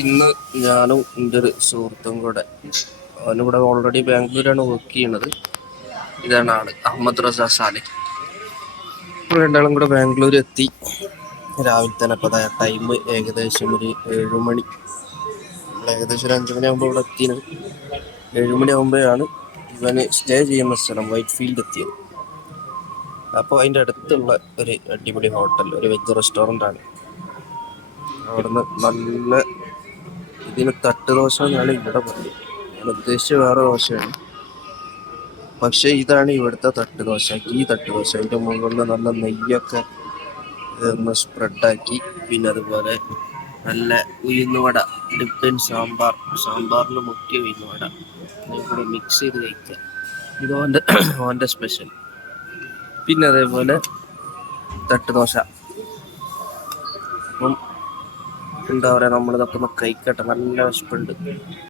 ഇന്ന് ഞാനും എൻ്റെ ഒരു സുഹൃത്തും കൂടെ, അവനിവിടെ ഓൾറെഡി ബാംഗ്ലൂരാണ് വർക്ക് ചെയ്യുന്നത്. ഇതാണ് ആള്, അഹമ്മദ് റസ സാലിഹ്. ഇപ്പോൾ രണ്ടാളും കൂടെ ബാംഗ്ലൂർ എത്തി. രാവിലെ തന്നെ ഇപ്പോൾ ടൈം ഏകദേശം ഒരു 7 മണി. നമ്മൾ ഏകദേശം ഒരു 5 മണിയാകുമ്പോൾ ഇവിടെ എത്തിയത്. 7 മണിയാകുമ്പോഴാണ് ഇവന് സ്റ്റേ ചെയ്യുന്ന സ്ഥലം വൈറ്റ് ഫീൽഡ് എത്തിയത്. അപ്പോൾ അതിൻ്റെ അടുത്തുള്ള ഒരു അടിപൊളി ഹോട്ടൽ, ഒരു വെജ് റെസ്റ്റോറൻ്റ് ആണ്. അവിടുന്ന് നല്ല ഇതിന് തട്ടുദോശ എന്നാണ് ഇവിടെ പറയുന്നത്. ഞാൻ ഉദ്ദേശിച്ച വേറെ ദോശയാണ്, പക്ഷെ ഇതാണ് ഇവിടുത്തെ തട്ടുദോശ. ഈ തട്ടുദോശ അതിൻ്റെ മുകളിൽ നല്ല നെയ്യൊക്കെ ഒന്ന് സ്പ്രെഡാക്കി, പിന്നെ അതുപോലെ നല്ല ഉഴുന്നുവട ഡിപ്റ്റൻ സാമ്പാറിൽ മുക്കിയ ഉഴുന്നുവട കൂടെ മിക്സ് ചെയ്ത് കഴിക്കുക. ഇത് ഓൻ്റെ സ്പെഷ്യൽ. പിന്നെ അതേപോലെ തട്ടുദോശ. അപ്പം എന്താ പറയുക, നമ്മളിതൊക്കെ ഒന്ന് കഴിക്കട്ടെ, നല്ല വിശപ്പുണ്ട്.